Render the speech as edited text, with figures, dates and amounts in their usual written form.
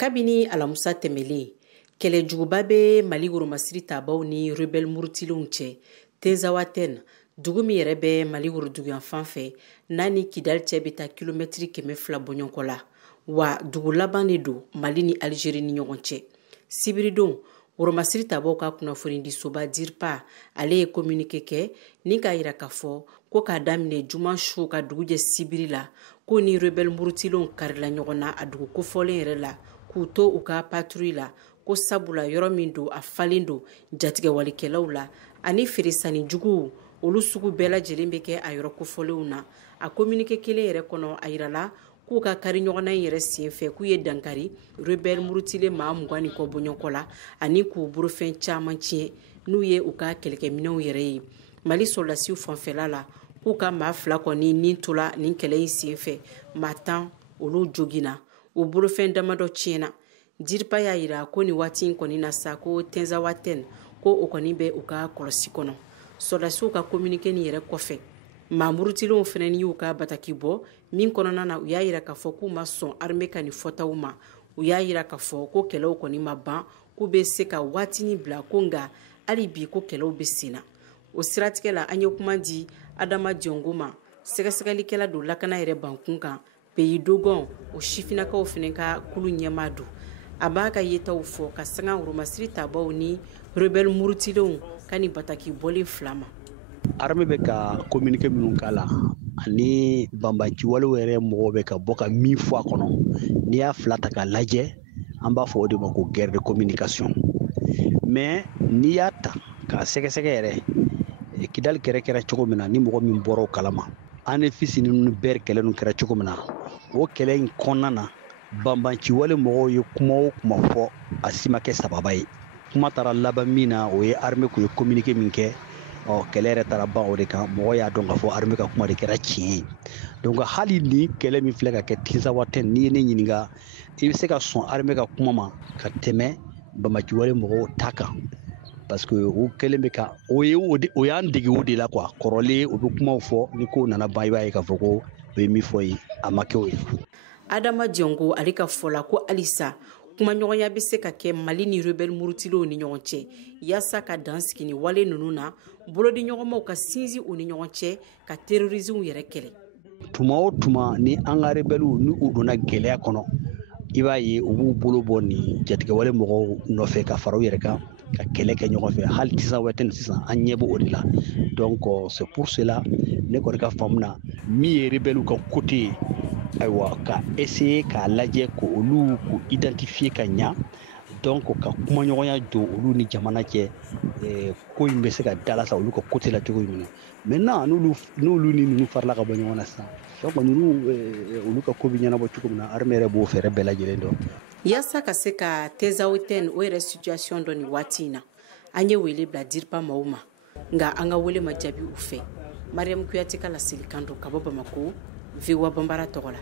Kabini Alamusa tɛmɛlen kɛlɛjuguba bɛ Mali woromasiri tabaw ni rebelle murutilenw cɛ. Tezawatène dugu min yɛrɛ bɛ Mali woroduguyan fan fɛ n'a ni Kidali cɛ bɛ taa kilomɛtiri 200 bɔɲɔgɔnko la, wa dugu laban de don Mali ni Algérie ni ɲɔgɔn cɛ. Sibiridon woromasiri tabaw ka kunnafoni di soba DIRPA ale ye communiqué kɛ ni k'a yira k'a fɔ ko k'a daminɛ juma su ka dugu jɛ sibiri la ko ni rebelle murutilenw karila ɲɔgɔn na a dugu kofɔlen yɛrɛ la k'u to u ka patrouille la ko sabula yɔrɔ min don a falen don jatigɛwalikɛlaw la ani feresani juguw olu sugu bɛɛ lajɛlen bɛ kɛ a yɔrɔ kofɔlenw na. A communiqué kelen yɛrɛ kɔnɔ a yirala k'u ka kari ɲɔgɔnna in yɛrɛ sen fɛ k'u ye dankari rebelle murutilen maa 20 ni kɔ bɔɲɔgɔnko la ani k'u bolofɛn caman tiɲɛ n'u ye u ka kɛlɛkɛminɛw yɛrɛ ye. Mali sɔrɔdasiw fanfɛla la k'u ka maa 2 kɔni nin tola nin kɛlɛ in sen fɛ, maa 10 olu joginna, u bolofɛn damadɔ tiɲɛna. DIRPA y'a yira ko ni waati in kɔni na sa ko Tezawatène ko o kɔni bɛ u ka kɔlɔsi kɔnɔ. Sɔrɔdasiw ka communiqué nin yɛrɛ kɔfɛ maa murutilenw fɛnɛ y'u ka bataki bɔ min kɔnɔna na u y'a yira k'a fɔ k'u ma sɔn armée ka ni fɔtaw ma. U y'a yira k'a fɔ ko kɛlɛw kɔni ma ban k'u bɛ se ka waatinin bila ko nka hali bi ko kɛlɛw bɛ sen na. O siratigɛ la an ye kuma di Adama Diongo ma, sɛgɛsɛgɛlikɛla don lakana yɛrɛ bankun kan, Pays Dogon o sifinakaw fɛnɛ ka kulu ɲɛmaa don. A b'a ka yetaw fɔ ka sanga woromasiri tabaw ni rebelle murutilenw ka ni bataki bɔlen 2 ma. Armée bɛ ka communiqué minnu k'a la ani banbanciwalew yɛrɛ mɔgɔw bɛ ka bɔ ka min fɔ a kɔnɔ n'i y'a 2 ta k'a lajɛ an b'a fɔ o de ma ko guerre de communication. Mais n'i y'a ta k'a sɛgɛsɛgɛ yɛrɛ Kidali kɛra cogo min na ni mɔgɔ min bɔra o kalama an ni fisi ninnu bɛɛ kɛlɛ ninnu kɛra cogo min na o kɛlɛ in kɔnɔna na banbanciwale mɔgɔw ye kuma o kuma fɔ a si ma kɛ sababa ye. Kuma taara laban min na o ye armée kun ye communiqué min kɛ kɛlɛ yɛrɛ taara ban o de kan mɔgɔ y'a dɔn k'a fɔ armée ka kuma de kɛra tiɲɛ ye. Donc hali ni kɛlɛ min filɛ ka kɛ Tezawatène n'i ye ne ɲininka i bɛ se ka sɔn armée ka kuma ma ka tɛmɛ banbanciwale mɔgɔw ta kan parce que o kɛlen bɛ ka o y'an dege o de la quoi kɔrɔlen o bɛ kumaw fɔ ni ko nana ban i b'a ye k'a fɔ ko o ye min fɔ ye a ma kɛ o ye. Adama Diongo ale ka fɔ la ko halisa kumaɲɔgɔnya bɛ se ka kɛ Mali ni rebelle murutilenw ni ɲɔgɔn cɛ yaasa ka dan sigi ni wale ninnu na bolodi ɲɔgɔnmaw ka sinsin u ni ɲɔgɔn cɛ ka terrorisme yɛrɛ kɛlɛ. Tuma o tuma ni an ka rebellew ni u donna gɛlɛya kɔnɔ i b'a ye u b'u bolo bɔ ni jatigɛwale mɔgɔw nɔfɛ ka fara u yɛrɛ kan ka kɛlɛ kɛ ɲɔgɔn fɛ hali Tezawatène sisan an ɲɛ bɛ o de la. Donc c'est pour cela ne kɔni ka faamu na min ye rebellew ka côté ye ayiwa ka essayer k'a lajɛ k'olu k'u identifier ka ɲa donc ka kumaɲɔgɔnya don olu ni jamana cɛ ko in bɛ se ka dala sa olu ka côté la cogo min na. Maintenant n'olu ni ninnu farala ka bɔ ɲɔgɔn na sisan donc olu ka ko bɛ ɲɛnabɔ cogo min na armée yɛrɛ b'o fɛɛrɛ bɛɛ lajɛlen dɔn. Yaasa ka se ka Tezawatène o yɛrɛ situation dɔ ni waati in na an ye wele bila DIRPA maaw ma nka an ka wele ma jaabi u fɛ. Mariam Kuyate ka laselikan don ka bɔ Bamako, VOA Bambara tɔgɔ la.